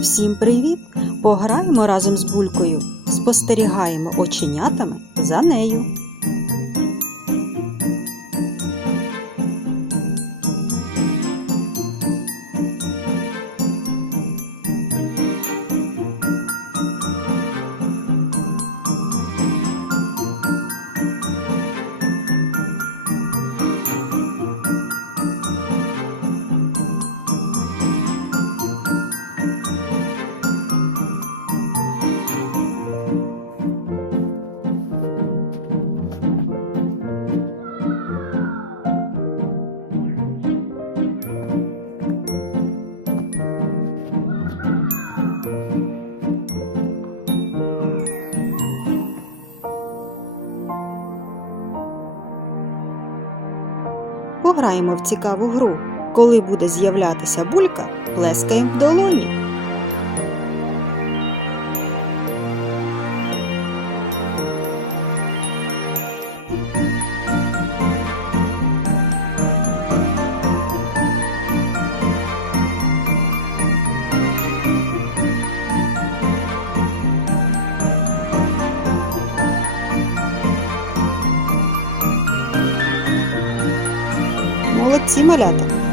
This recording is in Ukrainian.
Всім привіт! Пограємо разом з булькою. Спостерігаємо оченятами за нею. Пограємо в цікаву гру. Коли буде з'являтися булька, плескаємо в долоні. Молодці малята!